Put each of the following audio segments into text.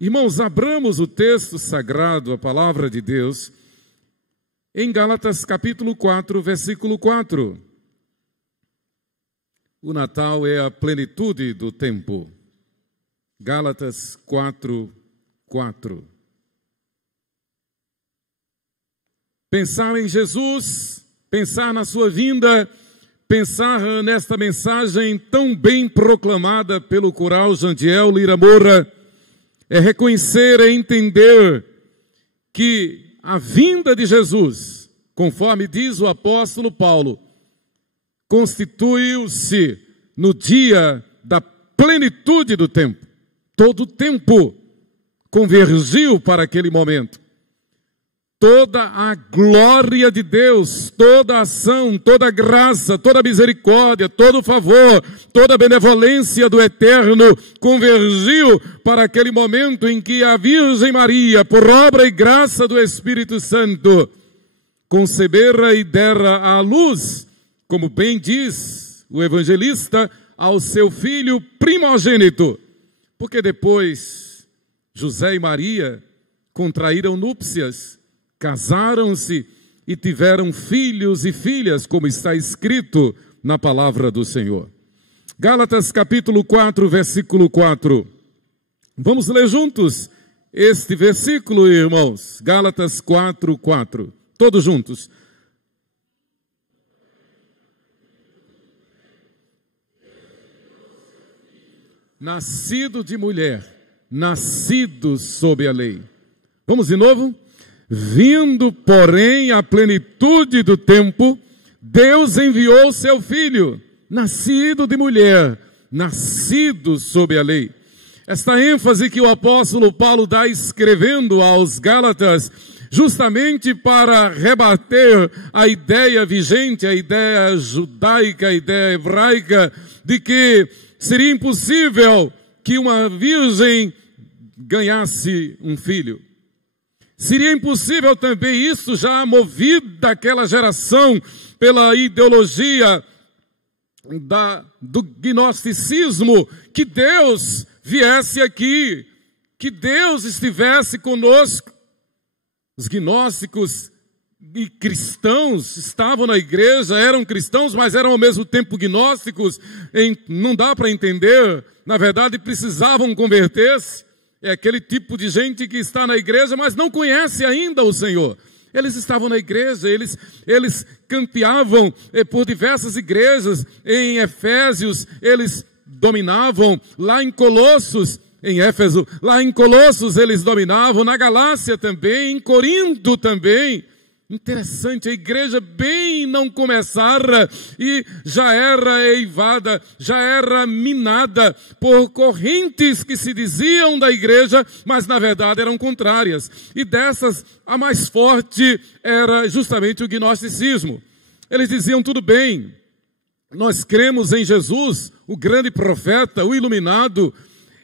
Irmãos, abramos o texto sagrado, a palavra de Deus, em Gálatas capítulo 4, versículo 4. O Natal é a plenitude do tempo. Gálatas 4, 4. Pensar em Jesus, pensar na sua vinda, pensar nesta mensagem tão bem proclamada pelo coral Jandiel Lira Moura, é reconhecer e entender que a vinda de Jesus, conforme diz o apóstolo Paulo, constituiu-se no dia da plenitude do tempo. Todo o tempo convergiu para aquele momento. Toda a glória de Deus, toda a ação, toda a graça, toda a misericórdia, todo o favor, toda a benevolência do Eterno convergiu para aquele momento em que a Virgem Maria, por obra e graça do Espírito Santo, concebera e dera à luz, como bem diz o evangelista, ao seu filho primogênito. Porque depois José e Maria contraíram núpcias, casaram-se e tiveram filhos e filhas, como está escrito na palavra do Senhor. Gálatas capítulo 4, versículo 4. Vamos ler juntos este versículo, irmãos. Gálatas 4, 4. Todos juntos. Nascido de mulher, nascido sob a lei. Vamos de novo? Vindo, porém, à plenitude do tempo, Deus enviou seu Filho, nascido de mulher, nascido sob a lei. Esta ênfase que o apóstolo Paulo dá escrevendo aos Gálatas, justamente para rebater a ideia vigente, a ideia judaica, a ideia hebraica, de que seria impossível que uma virgem ganhasse um filho. Seria impossível também isso, já movido daquela geração pela ideologia do gnosticismo, que Deus viesse aqui, que Deus estivesse conosco. Os gnósticos e cristãos estavam na igreja, eram cristãos, mas eram ao mesmo tempo gnósticos. Não dá para entender, na verdade precisavam converter-se. É aquele tipo de gente que está na igreja, mas não conhece ainda o Senhor. Eles estavam na igreja, eles campeavam por diversas igrejas. Em Efésios, eles dominavam. Lá em Colossos, em Éfeso, lá em Colossos eles dominavam. Na Galácia também, em Corinto também. Interessante, a igreja bem não começara e já era eivada, já era minada por correntes que se diziam da igreja, mas na verdade eram contrárias. E dessas, a mais forte era justamente o gnosticismo. Eles diziam, tudo bem, nós cremos em Jesus, o grande profeta, o iluminado.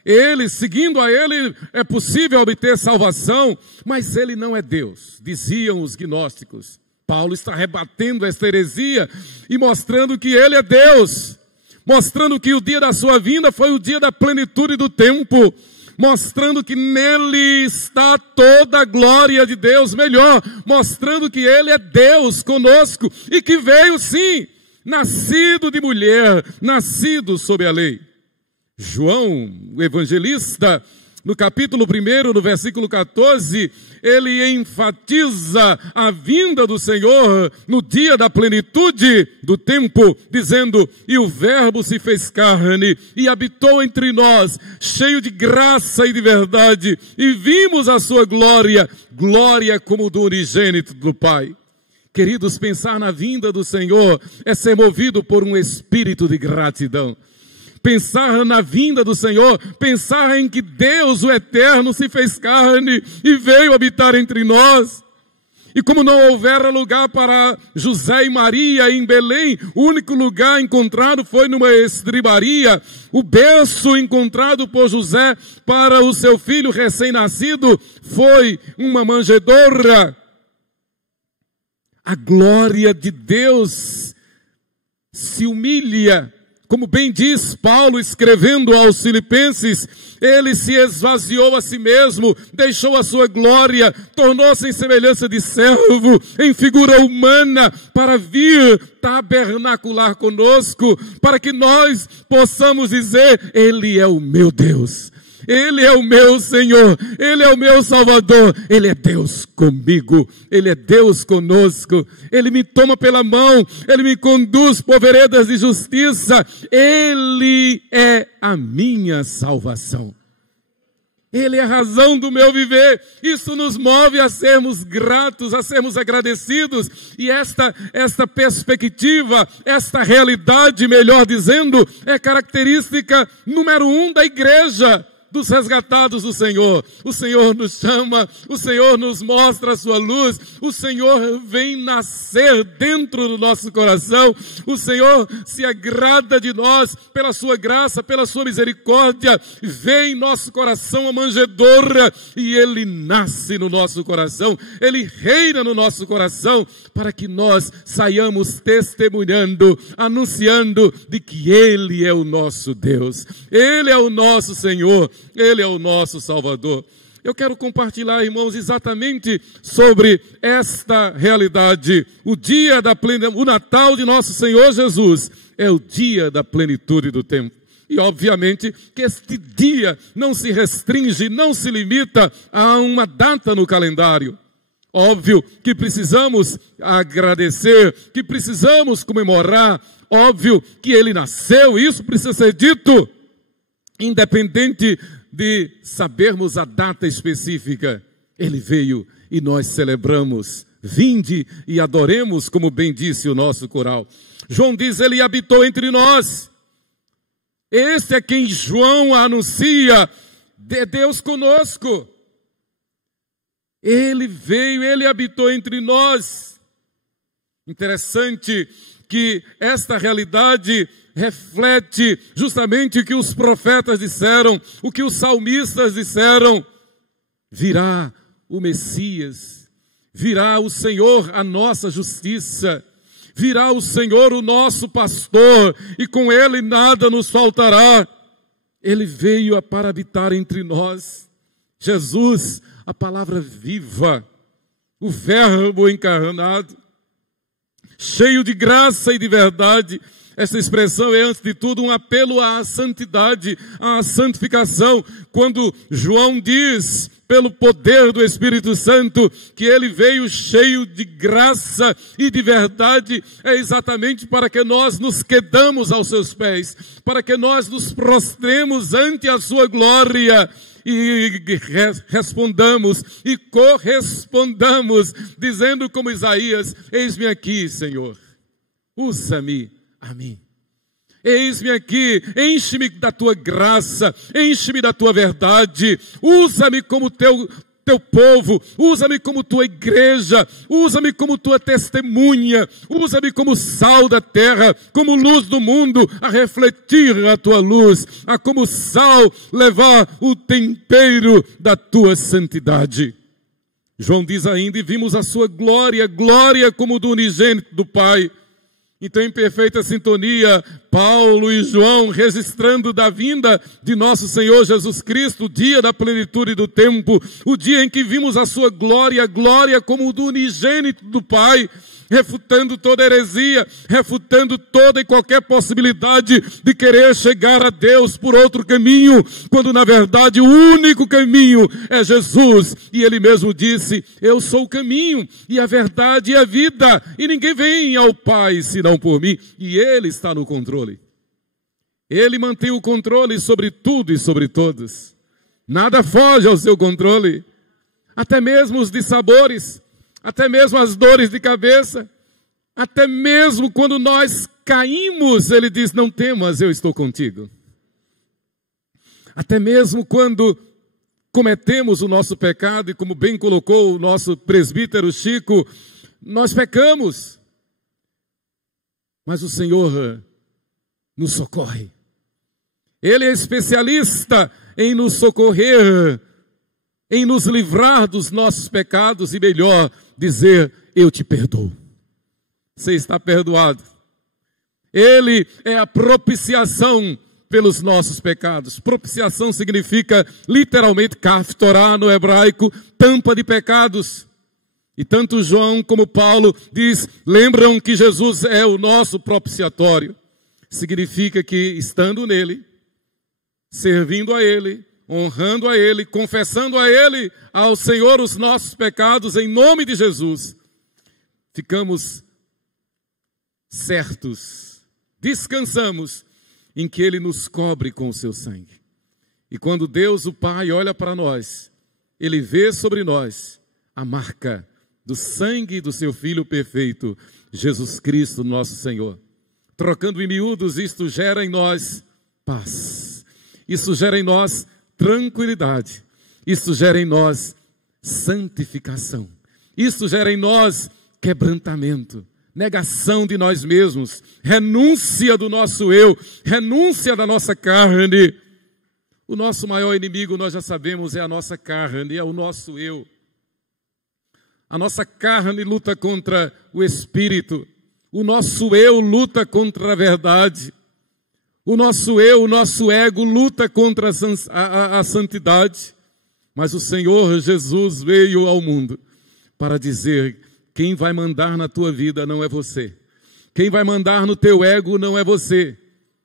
Ele, seguindo a ele, é possível obter salvação, mas ele não é Deus, diziam os gnósticos. Paulo está rebatendo esta heresia e mostrando que ele é Deus, mostrando que o dia da sua vinda foi o dia da plenitude do tempo, mostrando que nele está toda a glória de Deus, melhor, mostrando que ele é Deus conosco e que veio sim, nascido de mulher, nascido sob a lei. João, o evangelista, no capítulo 1, no versículo 14, ele enfatiza a vinda do Senhor no dia da plenitude do tempo, dizendo, e o verbo se fez carne e habitou entre nós, cheio de graça e de verdade, e vimos a sua glória, glória como do unigênito do Pai. Queridos, pensar na vinda do Senhor é ser movido por um espírito de gratidão. Pensar na vinda do Senhor, pensar em que Deus, o Eterno, se fez carne e veio habitar entre nós. E como não houvera lugar para José e Maria em Belém, o único lugar encontrado foi numa estribaria. O berço encontrado por José para o seu filho recém-nascido foi uma manjedoura. A glória de Deus se humilha Como bem diz Paulo escrevendo aos Filipenses, ele se esvaziou a si mesmo, deixou a sua glória, tornou-se em semelhança de servo, em figura humana, para vir tabernacular conosco, para que nós possamos dizer: Ele é o meu Deus, Ele é o meu Senhor, Ele é o meu Salvador, Ele é Deus comigo, Ele é Deus conosco, Ele me toma pela mão, Ele me conduz por veredas de justiça, Ele é a minha salvação. Ele é a razão do meu viver. Isso nos move a sermos gratos, a sermos agradecidos. E esta perspectiva, esta realidade, melhor dizendo, é característica número 1 da igreja, dos resgatados do Senhor. O Senhor nos chama, o Senhor nos mostra a sua luz, o Senhor vem nascer dentro do nosso coração, o Senhor se agrada de nós pela sua graça, pela sua misericórdia, vê em nosso coração a manjedoura e Ele nasce no nosso coração, Ele reina no nosso coração, para que nós saiamos testemunhando, anunciando de que Ele é o nosso Deus, Ele é o nosso Senhor, Ele é o nosso Salvador. Eu quero compartilhar, irmãos, exatamente sobre esta realidade. O Natal de nosso Senhor Jesus é o dia da plenitude do tempo. E obviamente que este dia não se restringe, não se limita a uma data no calendário. Óbvio que precisamos agradecer, que precisamos comemorar, óbvio que Ele nasceu, isso precisa ser dito. Independente de sabermos a data específica, Ele veio e nós celebramos. Vinde e adoremos, como bem disse o nosso coral. João diz: Ele habitou entre nós. Este é quem João anuncia, de Deus conosco. Ele veio, Ele habitou entre nós. Interessante que esta realidade reflete justamente o que os profetas disseram, o que os salmistas disseram: virá o Messias, virá o Senhor a nossa justiça, virá o Senhor o nosso pastor, e com Ele nada nos faltará. Ele veio para habitar entre nós. Jesus, a palavra viva, o Verbo encarnado, cheio de graça e de verdade. Essa expressão é, antes de tudo, um apelo à santidade, à santificação. Quando João diz, pelo poder do Espírito Santo, que Ele veio cheio de graça e de verdade, é exatamente para que nós nos quedamos aos seus pés, para que nós nos prostremos ante a sua glória e respondamos e correspondamos, dizendo como Isaías: eis-me aqui, Senhor, usa-me a mim. Eis-me aqui, enche-me da tua graça, enche-me da tua verdade, usa-me como teu povo, usa-me como tua igreja, usa-me como tua testemunha, usa-me como sal da terra, como luz do mundo, a refletir a tua luz, a como sal levar o tempero da tua santidade. João diz ainda: e vimos a sua glória, glória como do unigênito do Pai. Então, em perfeita sintonia, Paulo e João registrando da vinda de nosso Senhor Jesus Cristo, o dia da plenitude do tempo, o dia em que vimos a sua glória, glória como do unigênito do Pai, refutando toda heresia, refutando toda e qualquer possibilidade de querer chegar a Deus por outro caminho, quando na verdade o único caminho é Jesus. E Ele mesmo disse: eu sou o caminho e a verdade e a vida, e ninguém vem ao Pai senão por mim. E Ele está no controle. Ele mantém o controle sobre tudo e sobre todos. Nada foge ao seu controle, até mesmo os dissabores, até mesmo as dores de cabeça, até mesmo quando nós caímos, Ele diz: não temas, eu estou contigo. Até mesmo quando cometemos o nosso pecado, e como bem colocou o nosso presbítero Chico, nós pecamos, mas o Senhor nos socorre. Ele é especialista em nos socorrer, em nos livrar dos nossos pecados, e melhor dizer: eu te perdoo. Você está perdoado. Ele é a propiciação pelos nossos pecados. Propiciação significa literalmente kaftorá no hebraico, tampa de pecados. E tanto João como Paulo lembram que Jesus é o nosso propiciatório. Significa que estando nele, servindo a ele, honrando a ele, confessando a ele, ao Senhor os nossos pecados em nome de Jesus, ficamos certos, descansamos em que ele nos cobre com o seu sangue. E quando Deus, o Pai, olha para nós, ele vê sobre nós a marca do sangue do seu Filho perfeito, Jesus Cristo, nosso Senhor. Trocando em miúdos, isto gera em nós paz. Isso gera em nós tranquilidade. Isso gera em nós santificação. Isso gera em nós quebrantamento, negação de nós mesmos, renúncia do nosso eu, renúncia da nossa carne. O nosso maior inimigo, nós já sabemos, é a nossa carne, é o nosso eu. A nossa carne luta contra o Espírito. O nosso eu luta contra a verdade. O nosso eu, o nosso ego luta contra a santidade. Mas o Senhor Jesus veio ao mundo para dizer: quem vai mandar na tua vida não é você. Quem vai mandar no teu ego não é você.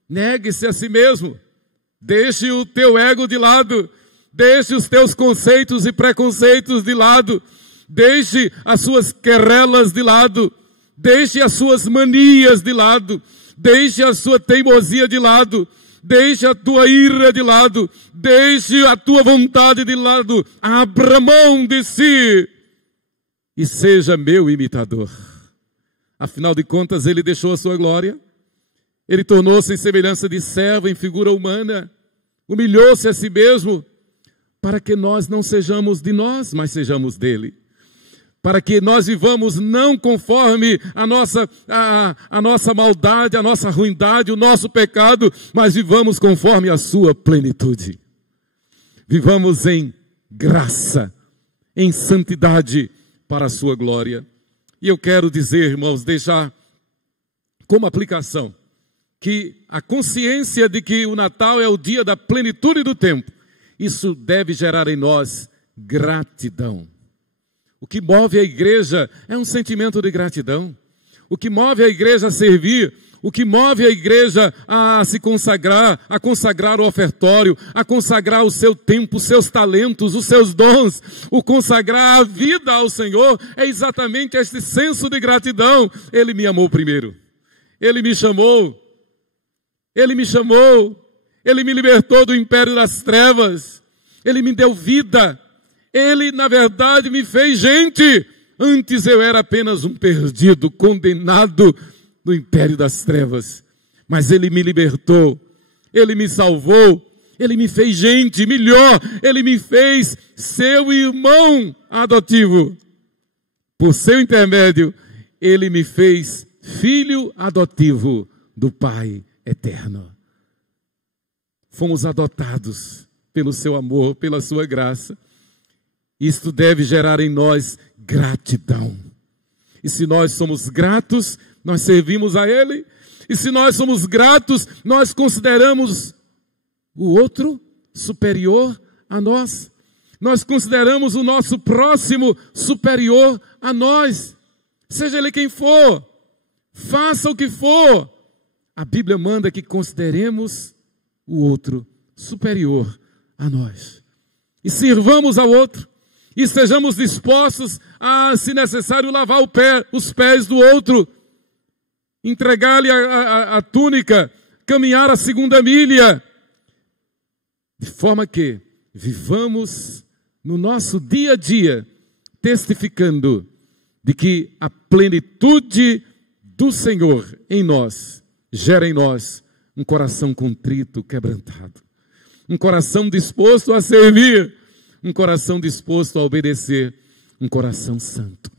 Negue-se a si mesmo. Deixe o teu ego de lado. Deixe os teus conceitos e preconceitos de lado. Deixe as suas querelas de lado. Deixe as suas manias de lado. Deixe a sua teimosia de lado. Deixe a tua ira de lado. Deixe a tua vontade de lado. Abra mão de si e seja meu imitador. Afinal de contas, ele deixou a sua glória. Ele tornou-se em semelhança de servo, em figura humana. Humilhou-se a si mesmo para que nós não sejamos de nós, mas sejamos dele. Para que nós vivamos não conforme a nossa maldade, a nossa ruindade, o nosso pecado, mas vivamos conforme a sua plenitude. Vivamos em graça, em santidade para a sua glória. E eu quero dizer, irmãos, deixar como aplicação, que a consciência de que o Natal é o dia da plenitude do tempo, isso deve gerar em nós gratidão. O que move a igreja é um sentimento de gratidão. O que move a igreja a servir, o que move a igreja a se consagrar, a consagrar o ofertório, a consagrar o seu tempo, os seus talentos, os seus dons, o consagrar a vida ao Senhor, é exatamente este senso de gratidão. Ele me amou primeiro. Ele me chamou. Ele me chamou. Ele me libertou do império das trevas. Ele me deu vida. Ele, na verdade, me fez gente. Antes eu era apenas um perdido, condenado no império das trevas. Mas ele me libertou. Ele me salvou. Ele me fez gente. Melhor, ele me fez seu irmão adotivo. Por seu intermédio, ele me fez filho adotivo do Pai eterno. Fomos adotados pelo seu amor, pela sua graça. Isto deve gerar em nós gratidão. E se nós somos gratos, nós servimos a Ele. E se nós somos gratos, nós consideramos o outro superior a nós. Nós consideramos o nosso próximo superior a nós. Seja ele quem for, faça o que for. A Bíblia manda que consideremos o outro superior a nós. E sirvamos ao outro. E estejamos dispostos a, se necessário, lavar os pés do outro, entregar-lhe a túnica, caminhar a segunda milha, de forma que vivamos no nosso dia a dia, testificando de que a plenitude do Senhor em nós, gera em nós um coração contrito, quebrantado, um coração disposto a servir, um coração disposto a obedecer, um coração santo.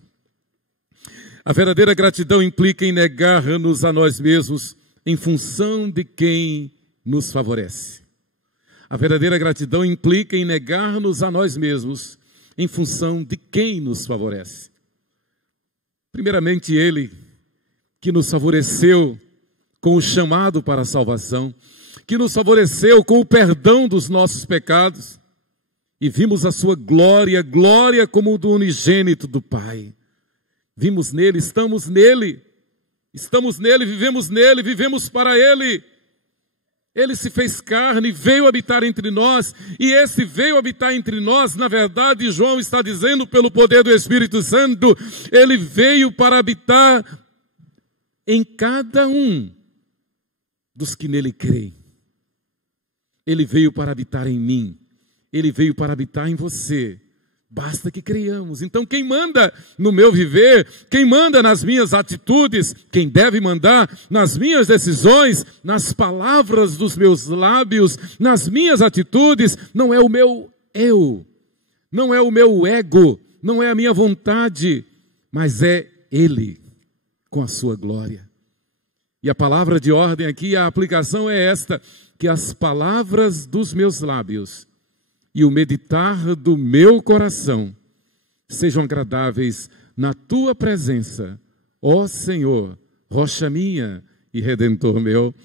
A verdadeira gratidão implica em negar-nos a nós mesmos em função de quem nos favorece. A verdadeira gratidão implica em negar-nos a nós mesmos em função de quem nos favorece. Primeiramente, Ele que nos favoreceu com o chamado para a salvação, que nos favoreceu com o perdão dos nossos pecados, e vimos a sua glória, glória como do unigênito do Pai. Vimos nele, estamos nele, vivemos para ele. Ele se fez carne, veio habitar entre nós, e esse veio habitar entre nós, na verdade, João está dizendo, pelo poder do Espírito Santo, ele veio para habitar em cada um dos que nele creem. Ele veio para habitar em mim, ele veio para habitar em você. Basta que creiamos. Então quem manda no meu viver, quem manda nas minhas atitudes, quem deve mandar nas minhas decisões, nas palavras dos meus lábios, nas minhas atitudes, não é o meu eu, não é o meu ego, não é a minha vontade, mas é Ele, com a sua glória. E a palavra de ordem aqui, a aplicação é esta, que as palavras dos meus lábios e o meditar do meu coração sejam agradáveis na tua presença, ó Senhor, rocha minha e redentor meu.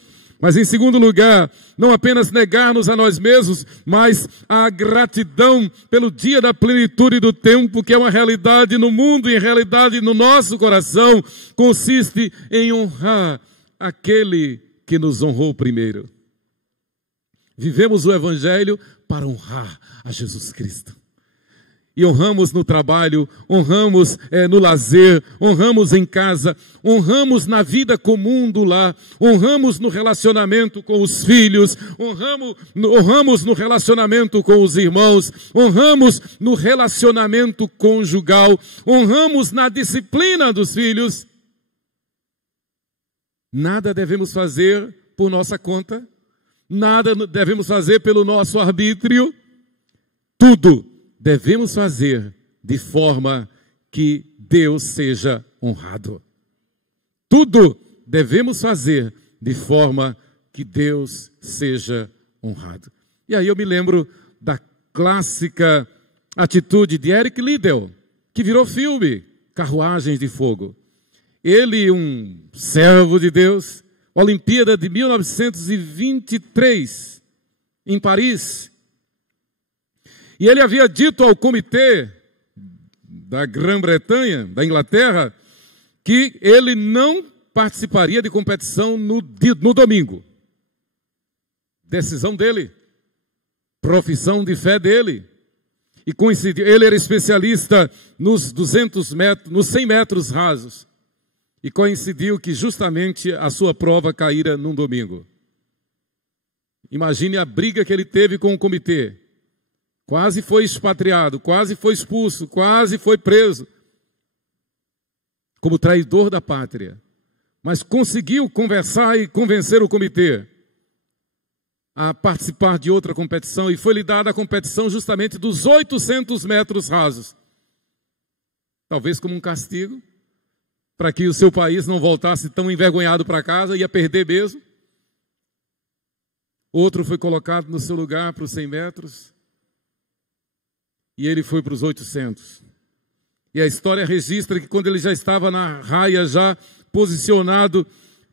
Mas em segundo lugar, não apenas negar-nos a nós mesmos, mas a gratidão pelo dia da plenitude do tempo, que é uma realidade no mundo e em realidade no nosso coração, consiste em honrar aquele que nos honrou primeiro. Vivemos o Evangelho para honrar a Jesus Cristo. E honramos no trabalho, honramos no lazer, honramos em casa, honramos na vida comum do lar, honramos no relacionamento com os filhos, honramos no relacionamento com os irmãos, honramos no relacionamento conjugal, honramos na disciplina dos filhos. Nada devemos fazer por nossa conta, nada devemos fazer pelo nosso arbítrio, tudo devemos fazer de forma que Deus seja honrado. Tudo devemos fazer de forma que Deus seja honrado. E aí eu me lembro da clássica atitude de Eric Liddell, que virou filme, Carruagens de Fogo. Ele, um servo de Deus, Olimpíada de 1923, em Paris. E ele havia dito ao comitê da Grã-Bretanha, da Inglaterra, que ele não participaria de competição no domingo. Decisão dele, profissão de fé dele. E coincidiu, ele era especialista nos 200 metros, nos 100 metros rasos. E coincidiu que justamente a sua prova caíra num domingo. Imagine a briga que ele teve com o comitê. Quase foi expatriado, quase foi expulso, quase foi preso. Como traidor da pátria. Mas conseguiu conversar e convencer o comitê a participar de outra competição. E foi lhe dada a competição justamente dos 800 metros rasos. Talvez como um castigo, para que o seu país não voltasse tão envergonhado para casa, ia perder mesmo. Outro foi colocado no seu lugar para os 100 metros. E ele foi para os 800. E a história registra que quando ele já estava na raia, já posicionado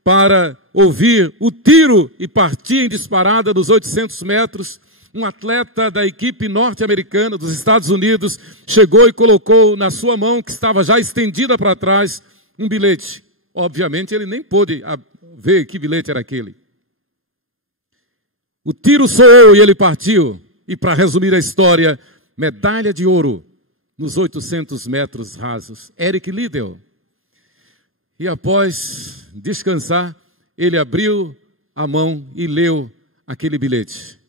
para ouvir o tiro e partir em disparada dos 800 metros, um atleta da equipe norte-americana dos Estados Unidos chegou e colocou na sua mão, que estava já estendida para trás, um bilhete. Obviamente ele nem pôde ver que bilhete era aquele. O tiro soou e ele partiu. E para resumir a história, medalha de ouro nos 800 metros rasos. Eric Liddell. E após descansar, ele abriu a mão e leu aquele bilhete.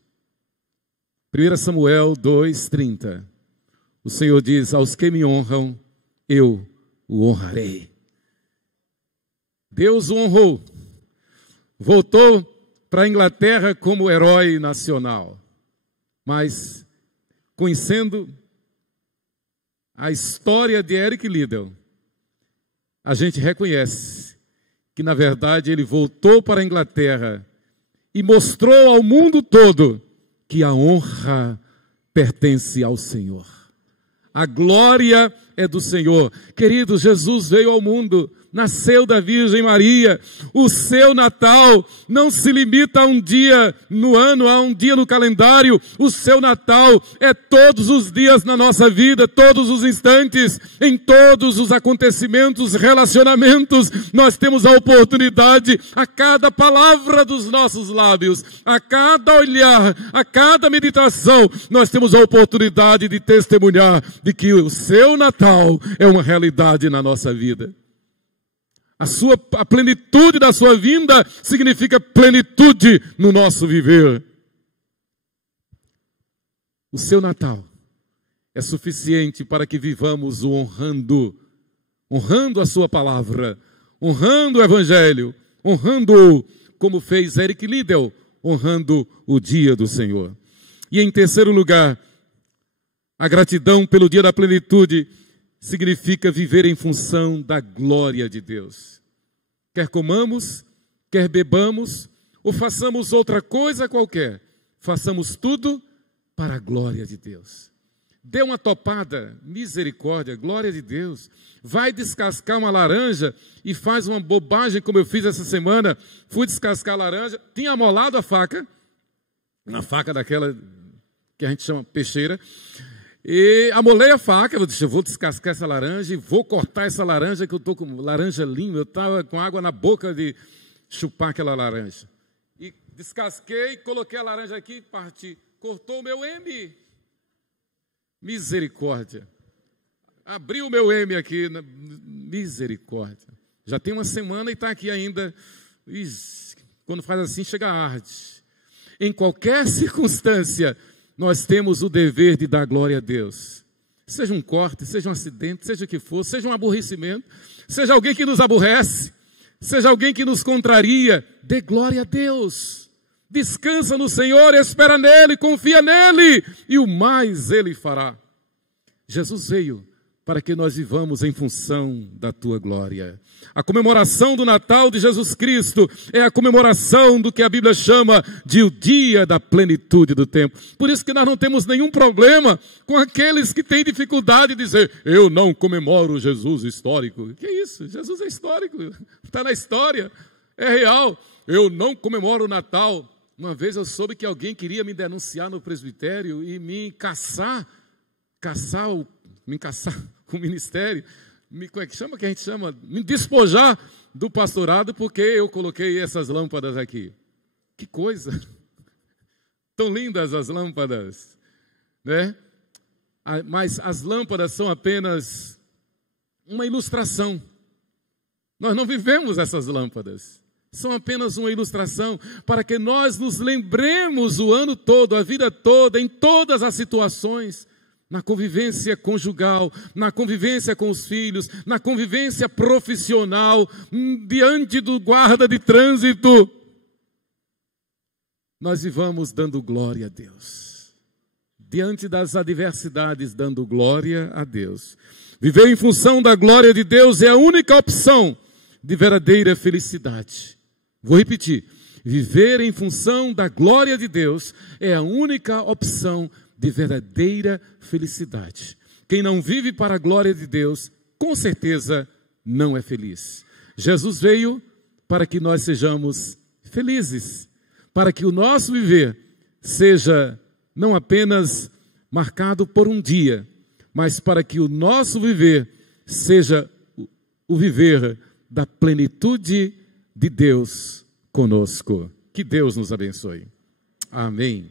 1 Samuel 2:30. O Senhor diz: aos que me honram, eu o honrarei. Deus o honrou. Voltou para a Inglaterra como herói nacional. Mas, conhecendo a história de Eric Liddell, a gente reconhece que, na verdade, ele voltou para a Inglaterra e mostrou ao mundo todo que a honra pertence ao Senhor. A glória é do Senhor. Querido, Jesus veio ao mundo, nasceu da Virgem Maria. O seu Natal não se limita a um dia no ano, a um dia no calendário. O seu Natal é todos os dias na nossa vida, todos os instantes, em todos os acontecimentos, relacionamentos. Nós temos a oportunidade, a cada palavra dos nossos lábios, a cada olhar, a cada meditação, nós temos a oportunidade de testemunhar de que o seu Natal é uma realidade na nossa vida. A plenitude da sua vinda significa plenitude no nosso viver. O seu Natal é suficiente para que vivamos o honrando a sua palavra, honrando o Evangelho, honrando-o como fez Eric Liddell, honrando o dia do Senhor. E em terceiro lugar, a gratidão pelo dia da plenitude significa viver em função da glória de Deus. Quer comamos, quer bebamos, ou façamos outra coisa qualquer, façamos tudo para a glória de Deus. Dê uma topada, misericórdia, glória de Deus. Vai descascar uma laranja e faz uma bobagem como eu fiz essa semana. Fui descascar a laranja, tinha amolado a faca, uma faca daquela que a gente chama peixeira, e amolei a faca. Eu disse, eu vou descascar essa laranja e vou cortar essa laranja, que eu estou com laranja lima, eu estava com água na boca de chupar aquela laranja. E descasquei, coloquei a laranja aqui e parti. Cortou o meu M. Misericórdia. Abriu o meu M aqui. Misericórdia. Já tem uma semana e está aqui ainda. Quando faz assim, chega a arde. Em qualquer circunstância, nós temos o dever de dar glória a Deus. Seja um corte, seja um acidente, seja o que for, seja um aborrecimento, seja alguém que nos aborrece, seja alguém que nos contraria, dê glória a Deus. Descansa no Senhor, espera nele, confia nele, e o mais ele fará. Jesus veio para que nós vivamos em função da tua glória. A comemoração do Natal de Jesus Cristo é a comemoração do que a Bíblia chama de o dia da plenitude do tempo. Por isso que nós não temos nenhum problema com aqueles que têm dificuldade de dizer, eu não comemoro Jesus histórico. Que isso? Jesus é histórico, está na história, é real. Eu não comemoro o Natal. Uma vez eu soube que alguém queria me denunciar no presbitério e me caçar o ministério, como é que chama? Que a gente chama? Me despojar do pastorado porque eu coloquei essas lâmpadas aqui. Que coisa! Tão lindas as lâmpadas, né? Mas as lâmpadas são apenas uma ilustração. Nós não vivemos essas lâmpadas. São apenas uma ilustração para que nós nos lembremos o ano todo, a vida toda, em todas as situações, na convivência conjugal, na convivência com os filhos, na convivência profissional, diante do guarda de trânsito, nós vivamos dando glória a Deus. Diante das adversidades, dando glória a Deus. Viver em função da glória de Deus é a única opção de verdadeira felicidade. Vou repetir. Viver em função da glória de Deus é a única opção de verdadeira felicidade. Quem não vive para a glória de Deus, com certeza não é feliz. Jesus veio para que nós sejamos felizes, para que o nosso viver seja não apenas marcado por um dia, mas para que o nosso viver seja o viver da plenitude de Deus conosco. Que Deus nos abençoe. Amém.